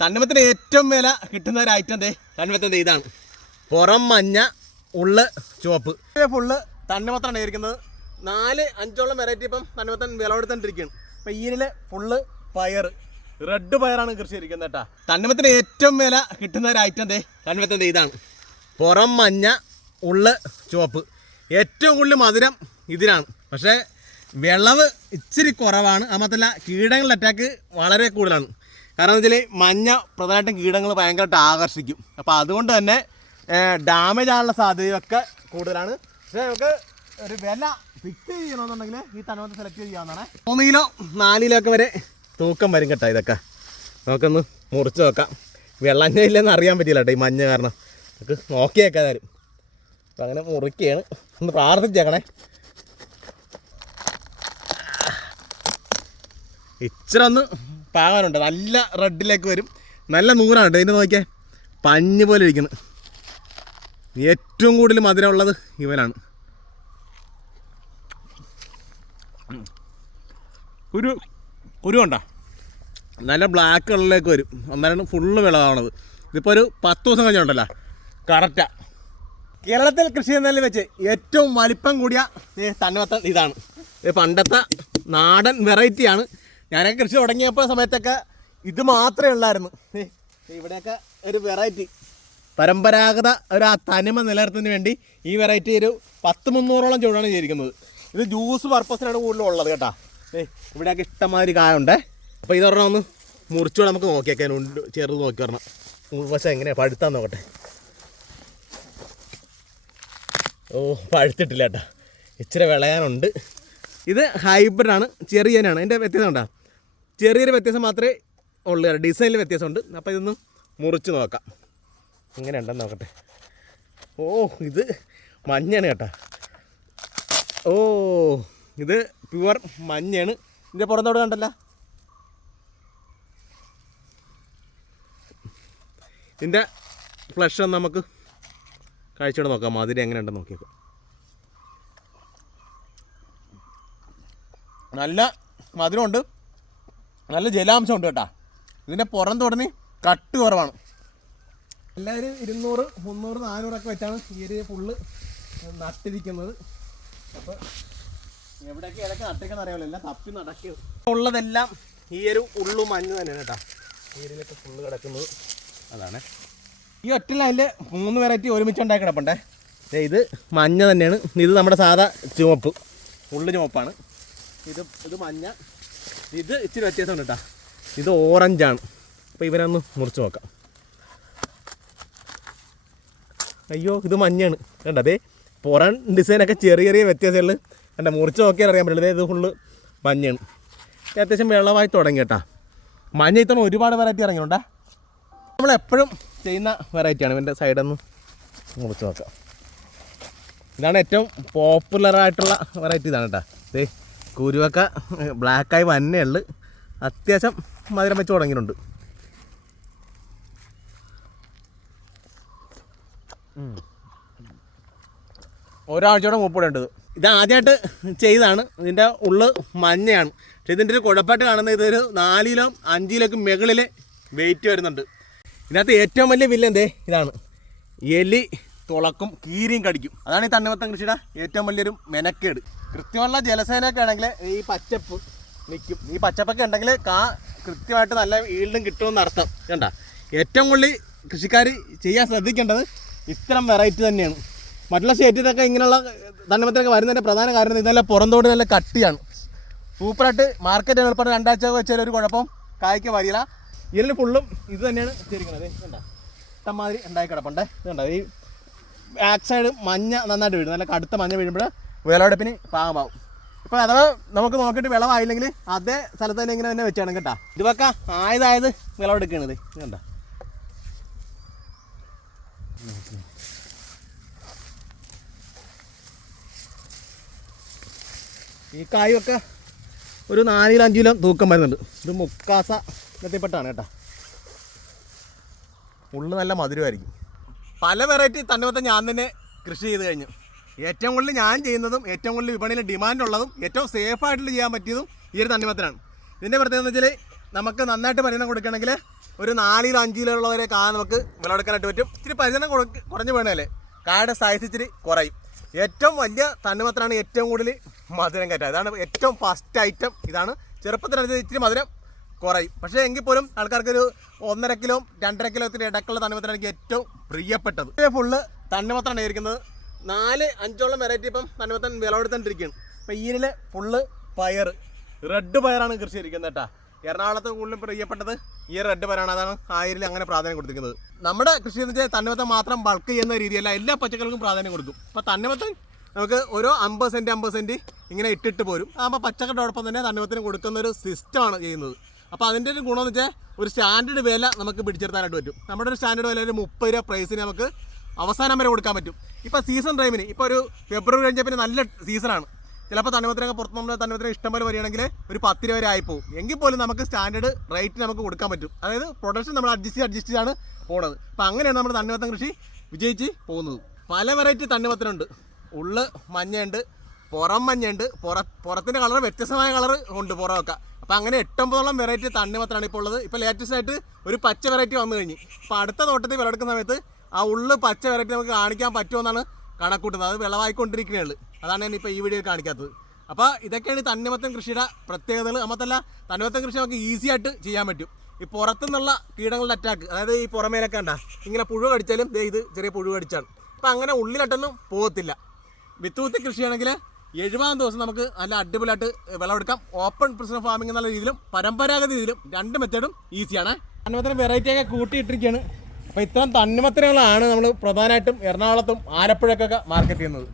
തണ്ണിമത്തിന് ഏറ്റവും വില കിട്ടുന്ന ഒരു ഐറ്റം ദേ. തണ്ണിമത്തന്റെ ഇതാണ്. പുറം മഞ്ഞ ഉള്ള് ചുവപ്പ്. ഫുള്ള് തണ്ണിമത്താണ് ഇരിക്കുന്നത്. നാല് അഞ്ചോളം വെറൈറ്റി ഇപ്പം തണ്ണിമത്തൻ വില കൊടുത്തോണ്ടിരിക്കുകയാണ് അപ്പം ഈനിൽ ഫുള്ള് പയർ. റെഡ് പയറാണ് കൃഷി ഇരിക്കുന്നത് കേട്ടാ. തണ്ണിമത്തിന് ഏറ്റവും വില കിട്ടുന്ന ഒരു ഐറ്റം ദേ. തണ്ണിമത്തന്റെ ഇതാണ്. പുറം മഞ്ഞ ഉള്ള് ചുവപ്പ്. ഏറ്റവും കൂടുതൽ മധുരം ഇതിനാണ് പക്ഷേ വിളവ് ഇച്ചിരി കുറവാണ്. മാത്രമല്ല കീടങ്ങളുടെ അറ്റാക്ക് വളരെ കൂടുതലാണ്. കാരണം എന്ന് വെച്ചാൽ മഞ്ഞ പ്രധാനമായിട്ടും കീടങ്ങൾ ഭയങ്കരമായിട്ട് ആകർഷിക്കും. അപ്പോൾ അതുകൊണ്ട് തന്നെ ഡാമേജ് ആകാനുള്ള സാധ്യതയൊക്കെ കൂടുതലാണ്. പക്ഷേ നമുക്ക് ഒരു വില ഫിക്സ് ചെയ്യണമെന്നുണ്ടെങ്കിൽ ഈ തലമുറ സെലക്ട് ചെയ്യാവുന്നതാണ്. മൂന്ന് കിലോ നാല് കിലോ ഒക്കെ വരെ തൂക്കം വരും കേട്ടോ ഇതൊക്കെ. നമുക്കൊന്ന് മുറിച്ച് നോക്കാം. വെള്ളം ഇല്ലെന്ന് അറിയാൻ പറ്റില്ല കേട്ടോ ഈ മഞ്ഞ കാരണം. നമുക്ക് നോക്കിയേക്കാൻ തരും അപ്പം അങ്ങനെ മുറിക്കുകയാണ് ഒന്ന് പ്രാർത്ഥിച്ചേക്കണേ. ഇച്ചിരി ഒന്ന് പാകാനുണ്ട് നല്ല റെഡിലേക്ക് വരും. നല്ല നൂറാണ് ഇതിന്റെ നോക്കിയാൽ പഞ്ഞ് പോലെ ഇരിക്കുന്നത് ഏറ്റവും കൂടുതൽ മധുരമുള്ളത് ഇവനാണ്. കുരു കുരു ഉണ്ടോ? നല്ല ബ്ലാക്ക് കളറിലേക്ക് വരും. അന്നേരം ഫുള്ള് വിളവാണത് ഇതിപ്പോൾ ഒരു പത്ത് ദിവസം കഴിഞ്ഞുണ്ടല്ലോ. കറക്റ്റാ. കേരളത്തിൽ കൃഷി എന്നാലും വെച്ച് ഏറ്റവും വലിപ്പം കൂടിയ ഈ ഇതാണ്. ഇത് പണ്ടത്തെ നാടൻ വെറൈറ്റിയാണ് ഞാനൊക്കെ കൃഷി തുടങ്ങിയപ്പോൾ സമയത്തൊക്കെ ഇത് മാത്രമേ ഉള്ളായിരുന്നു. ഇവിടെയൊക്കെ ഒരു വെറൈറ്റി പരമ്പരാഗത ഒരു ആ തനിമ നിലനിർത്തുന്നതിന് വേണ്ടി ഈ വെറൈറ്റി ഒരു പത്ത് മുന്നൂറോളം ചൂടാണ് ചെയ്തിരിക്കുന്നത്. ഇത് ജ്യൂസ് പർപ്പസിനാണ് കൂടുതലും ഉള്ളത് കേട്ടോ. ഏയ് ഇവിടെയൊക്കെ ഇഷ്ടമാതിരി കായുണ്ട്. അപ്പോൾ ഇതൊരെണ്ണം ഒന്ന് മുറിച്ചുകൂടെ നമുക്ക് നോക്കിയേക്കാൻ ഉണ്ട് ചെറുത് നോക്കി വരണം പക്ഷേ എങ്ങനെയാണ് പഴുത്താൻ നോക്കട്ടെ. ഓ പഴുത്തിട്ടില്ല കേട്ടോ. ഇച്ചിരി വിളയാനുണ്ട്. ഇത് ഹൈബ്രിഡ് ആണ് ചെറിയനാണ്. അതിന്റെ വ്യത്യാസം ഉണ്ടോ ചെറിയൊരു വ്യത്യാസം മാത്രമേ ഉള്ളൂ ഡിസൈനിൽ വ്യത്യാസമുണ്ട്. അപ്പോൾ ഇതൊന്ന് മുറിച്ച് നോക്കാം. ഇങ്ങനെ ഉണ്ടെന്ന് നോക്കട്ടെ. ഓ ഇത് മഞ്ഞാണ് കേട്ടോ. ഓ ഇത് പ്യുവർ മഞ്ഞയാണ്. ഇതിന്റെ പുറത്തോട് കണ്ടല്ല? ഇതിന്റെ ഫ്ലഷ് നമുക്ക് കാഴ്ചയോടെ നോക്കാം. മാതിരി എങ്ങനെ ഉണ്ടെന്ന് നോക്കിയേക്കാം. നല്ല മധുരമുണ്ട്. നല്ല ജലാംശം ഉണ്ട് കേട്ടാ. ഇതിന്റെ പുറം തുടങ്ങി കട്ട് കുറവാണ്. എല്ലാവരും ഇരുന്നൂറ് മുന്നൂറ് നാനൂറൊക്കെ വെച്ചാണ് ഈ ഒരു ഫുള്ള് നട്ടിരിക്കുന്നത്. അപ്പോൾ എവിടെയൊക്കെ ഇടയ്ക്ക് നട്ടേക്കെന്ന് അറിയാമല്ലോ എല്ലാം തപ്പി നടക്കുക ഉള്ളതെല്ലാം ഈ ഒരു ഉള്ളു മഞ്ഞ് തന്നെയാണ് കേട്ടോ. ഈ ഏരിയയിലൊക്കെ ഫുള്ള് കിടക്കുന്നത്. അതാണ്. ഈ ഒറ്റ ലൈനിൽ മൂന്ന് വെറൈറ്റി ഒരുമിച്ച് ഉണ്ടാക്കി കിടപ്പുണ്ടേ. ദേ ഇത് മഞ്ഞ തന്നെയാണ്. ഇത് നമ്മുടെ സാധാ ചുവപ്പ് ഉള്ളു ചുവപ്പാണ്. ഇത് ഇത് മഞ്ഞ. ഇത് ഇച്ചിരി വ്യത്യാസമുണ്ട് കേട്ടോ ഇത് ഓറഞ്ചാണ്. അപ്പോൾ ഇവനൊന്ന് മുറിച്ച് നോക്കാം. അയ്യോ ഇത് മഞ്ഞാണ്. കണ്ട അതേ പുറം ഡിസൈനൊക്കെ ചെറിയ ചെറിയ വ്യത്യാസമുള്ളു. കണ്ട മുറിച്ച് നോക്കിയാൽ അറിയാൻ പറ്റില്ല ഇത് ഫുള്ള് മഞ്ഞാണ്. അത്യാവശ്യം വെള്ളമായി തുടങ്ങി കേട്ടാ മഞ്ഞ ഇത്തവണ ഒരുപാട് വെറൈറ്റി ഇറങ്ങിയിട്ടുണ്ടാ നമ്മളെപ്പോഴും ചെയ്യുന്ന വെറൈറ്റിയാണ് ഇവന്റെ സൈഡൊന്ന് മുറിച്ച് നോക്കാം. ഇതാണ് ഏറ്റവും പോപ്പുലറായിട്ടുള്ള വെറൈറ്റി ഇതാണ് കേട്ടോ കുരുവൊക്കെ ബ്ലാക്കായി വന്നേ ഉള്ളു. അത്യാവശ്യം മധുരം വെച്ച് തുടങ്ങിയിട്ടുണ്ട്. ഒരാഴ്ചയോടെ മൂപ്പിടേണ്ടത് ഇത്. ആദ്യമായിട്ട് ചെയ്താണ് ഇതിന്റെ ഉള്ള് മഞ്ഞയാണ്. പക്ഷേ ഇതിന്റെ ഒരു കുഴപ്പമായിട്ട് കാണുന്നത് ഇതൊരു നാല് കിലോ അഞ്ച് കിലോക്ക് മുകളിൽ വെയിറ്റ് വരുന്നുണ്ട്. ഇതിനകത്ത് ഏറ്റവും വലിയ വില്ലെന്തേ ഇതാണ്. എലി തുളക്കും കീരിയും കടിക്കും. അതാണ് ഈ തണ്ണിമത്തം കൃഷിയുടെ ഏറ്റവും വലിയൊരു മെനക്കേട്. കൃത്യമുള്ള ജലസേനയൊക്കെ ആണെങ്കിൽ ഈ പച്ചപ്പ് നിൽക്കും ഈ പച്ചപ്പൊക്കെ ഉണ്ടെങ്കിൽ കാ കൃത്യമായിട്ട് നല്ല ഈൽഡും കിട്ടുമെന്ന് അർത്ഥം. കണ്ട? ഏറ്റവും കൂടുതൽ കൃഷിക്കാർ ചെയ്യാൻ ശ്രദ്ധിക്കേണ്ടത് ഇത്തരം വെറൈറ്റി തന്നെയാണ്. മറ്റുള്ള സ്റ്റേറ്റിലൊക്കെ ഇങ്ങനെയുള്ള തണ്ണിമത്തനൊക്കെ വരുന്നതിന്റെ പ്രധാന കാരണം ഇതെല്ലാം പുറന്തോട് നല്ല കട്ടിയാണ്. സൂപ്പറായിട്ട് മാർക്കറ്റ് എളുപ്പം രണ്ടാഴ്ച വെച്ചാൽ ഒരു കുഴപ്പം കായ്ക്ക് വരില്ല. ഇതിൽ ഫുള്ളും ഇത് തന്നെയാണ് ചെയ്തിരിക്കുന്നത് കണ്ട? ഇഷ്ടംമാതിരി ഉണ്ടായി കിടപ്പുണ്ടേ. ഇതുണ്ടാവും ഈ ബാക്ക് സൈഡ് മഞ്ഞ നന്നായിട്ട് വീഴും. നല്ല കടുത്ത മഞ്ഞ വീഴുമ്പോൾ വിളവെടുപ്പിന് പാകമാവും. ഇപ്പോൾ അഥവാ നമുക്ക് നോക്കിയിട്ട് വിളവായില്ലെങ്കിൽ അതേ സ്ഥലത്ത് തന്നെ ഇങ്ങനെ തന്നെ വെച്ചാണ് കേട്ടോ. ഇതൊക്കെ ആയതായത് വിളവെടുക്കണത്. കണ്ട? ഈ കായൊക്കെ ഒരു നാല് കിലോ അഞ്ച് കിലോ തൂക്കം വരുന്നുണ്ട്. ഇത് മുക്കാസ എത്തിപ്പെട്ടാണ് കേട്ടോ. ഉള്ളു നല്ല മധുരമായിരിക്കും. പല വെറൈറ്റി തണ്ണിമത്തം ഞാൻ തന്നെ കൃഷി ചെയ്ത് കഴിഞ്ഞു. ഏറ്റവും കൂടുതൽ ഞാൻ ചെയ്യുന്നതും ഏറ്റവും കൂടുതൽ വിപണിയിൽ ഡിമാൻഡ് ഉള്ളതും ഏറ്റവും സേഫ് ആയിട്ട് ചെയ്യാൻ പറ്റിയതും ഈ ഒരു തണ്ണിമത്തനാണ് ഇതിന്റെ പ്രത്യേകത എന്ന് വെച്ചാൽ നമുക്ക് നന്നായിട്ട് പരിചരണം കൊടുക്കണമെങ്കിൽ ഒരു നാല് കിലോ അഞ്ച് കിലോ ഉള്ളവരെ കാ നമുക്ക് വിളവെടുക്കാനായിട്ട് പറ്റും. ഇച്ചിരി പരിചരണം കുറഞ്ഞു വേണമല്ലേ കായുടെ സൈസ് ഇച്ചിരി കുറയും. ഏറ്റവും വലിയ തണ്ണിമത്തനാണ് ഏറ്റവും കൂടുതൽ മധുരം കയറ്റുക. ഇതാണ് ഏറ്റവും ഫസ്റ്റ് ഐറ്റം ഇതാണ് ചെറുപ്പത്തിനനുസരിച്ച് ഇച്ചിരി മധുരം കുറയും. പക്ഷേ എങ്കിൽ പോലും ആൾക്കാർക്ക് ഒരു ഒന്നര കിലോ രണ്ടര കിലോ ഇടക്കുള്ള തണ്ണിമത്തനാണ് എനിക്ക് ഏറ്റവും പ്രിയപ്പെട്ടത്. ഫുള്ള് തണ്ണിമത്തനാണ് ഇരിക്കുന്നത്. നാല് അഞ്ചോളം വെറൈറ്റി ഇപ്പം തണ്ണിമത്തൻ വിളവെടുത്തോണ്ടിരിക്കുകയാണ് ഇപ്പം ഈരിൽ ഫുള്ള് പയർ റെഡ് പയറാണ് കൃഷി ഇരിക്കുന്നത് കേട്ടാ. എറണാകുളത്ത് കൂടുതലും പ്രിയപ്പെട്ടത് ഈ റെഡ് പയറാണ്. അതാണ് ആയിരിൽ അങ്ങനെ പ്രാധാന്യം കൊടുത്തിരിക്കുന്നത്. നമ്മുടെ കൃഷി എന്ന് വെച്ചാൽ തണ്ണിമത്തൻ മാത്രം ബൾക്ക് ചെയ്യുന്ന രീതിയല്ല. എല്ലാ പച്ചക്കറികൾക്കും പ്രാധാന്യം കൊടുക്കും. അപ്പോൾ തണ്ണിമത്തൻ നമുക്ക് ഓരോ അമ്പത് സെന്റ് അമ്പത് സെന്റ് ഇങ്ങനെ ഇട്ടിട്ട് പോരും. അപ്പോൾ പച്ചക്കറിയോടൊപ്പം തന്നെ തണ്ണിമത്തിന് കൊടുക്കുന്ന ഒരു സിസ്റ്റമാണ് ചെയ്യുന്നത്. അപ്പോൾ അതിന്റെ ഒരു ഗുണമെന്ന് വെച്ചാൽ ഒരു സ്റ്റാൻഡേർഡ് വില നമുക്ക് പിടിച്ചെടുത്താനായിട്ട് പറ്റും. നമ്മുടെ ഒരു സ്റ്റാൻഡേർഡ് വില ഒരു മുപ്പത് രൂപ പ്രൈസിന് നമുക്ക് അവസാനം വരെ കൊടുക്കാൻ പറ്റും. ഇപ്പോൾ സീസൺ ടൈമിന് ഇപ്പോൾ ഒരു ഫെബ്രുവരി കഴിഞ്ഞാൽ പിന്നെ നല്ല സീസണാണ് ചിലപ്പോൾ തണ്ണിമത്തിനൊക്കെ പുറത്ത് നമ്മൾ തണ്ണിമത്തിന് ഇഷ്ടം പോലെ വരികയാണെങ്കിൽ ഒരു പത്ത് രൂപ വരെ ആയിപ്പോവും എങ്കിൽ പോലും നമുക്ക് സ്റ്റാൻഡേർഡ് റേറ്റ് നമുക്ക് കൊടുക്കാൻ പറ്റും. അതായത് പ്രൊഡക്ഷൻ നമ്മൾ അഡ്ജസ്റ്റ് അഡ്ജസ്റ്റ് ചെയ്താണ് പോണത്. അപ്പോൾ അങ്ങനെയാണ് നമ്മുടെ തണ്ണിമത്തൻ കൃഷി വിജയിച്ച് പോകുന്നത്. പല വെറൈറ്റി തണ്ണിമത്തനുണ്ട് ഉള്ള് മഞ്ഞയുണ്ട് പുറം മഞ്ഞയുണ്ട് പുറ പുറത്തിന്റെ കളർ വ്യത്യസ്തമായ കളർ ഉണ്ട് പുറമൊക്കെ. അപ്പോൾ അങ്ങനെ എട്ടൊമ്പതോളം വെറൈറ്റി തണ്ണിമത്തനാണ് ഇപ്പോൾ ഉള്ളത്. ഇപ്പോൾ ലേറ്റസ്റ്റ് ആയിട്ട് ഒരു പച്ച വെറൈറ്റി വന്നു കഴിഞ്ഞു. അപ്പോൾ അടുത്ത തോട്ടത്തിൽ വിളവെടുക്കുന്ന സമയത്ത് ആ ഉള്ള് പച്ച വെറൈറ്റി നമുക്ക് കാണിക്കാൻ പറ്റുമെന്നാണ് കണക്കൂട്ടുന്നത്. അത് വിളവായിക്കൊണ്ടിരിക്കുകയാണ് അതാണ് ഞാൻ ഇപ്പോൾ ഈ വീഡിയോയിൽ കാണിക്കാത്തത്. അപ്പോൾ ഇതൊക്കെയാണ് തണ്ണിമത്തൻ കൃഷിയുടെ പ്രത്യേകതകൾ. നമ്മത്തല്ല തണ്ണിമത്തൻ കൃഷി നമുക്ക് ഈസി ആയിട്ട് ചെയ്യാൻ പറ്റും. ഈ പുറത്തുനിന്നുള്ള കീടങ്ങളുടെ അറ്റാക്ക് അതായത് ഈ പുറമേലൊക്കെ ഉണ്ടാ ഇങ്ങനെ പുഴു കടിച്ചാലും ഇത് ചെറിയ പുഴു കടിച്ചാണ്. അപ്പം അങ്ങനെ ഉള്ളിലട്ടൊന്നും പോകത്തില്ല. വിത്ത് കൃഷിയാണെങ്കിൽ എഴുപതാം ദിവസം നമുക്ക് നല്ല അടിപൊളിയായിട്ട് വിളവെടുക്കാം. ഓപ്പൺ പ്രിസൺ ഫാമിംഗ് എന്നുള്ള രീതിയിലും പരമ്പരാഗത രീതിയിലും രണ്ട് മെത്തേഡും ഈസിയാണ് തണ്ണിമത്തന് വെറൈറ്റി ഒക്കെ കൂട്ടിയിട്ടിരിക്കുകയാണ് അപ്പോൾ ഇത്തരം തണ്ണിമത്തനുകളാണ് നമ്മൾ പ്രധാനമായിട്ടും എറണാകുളത്തും ആലപ്പുഴക്കൊക്കെ മാർക്കറ്റ് ചെയ്യുന്നത്.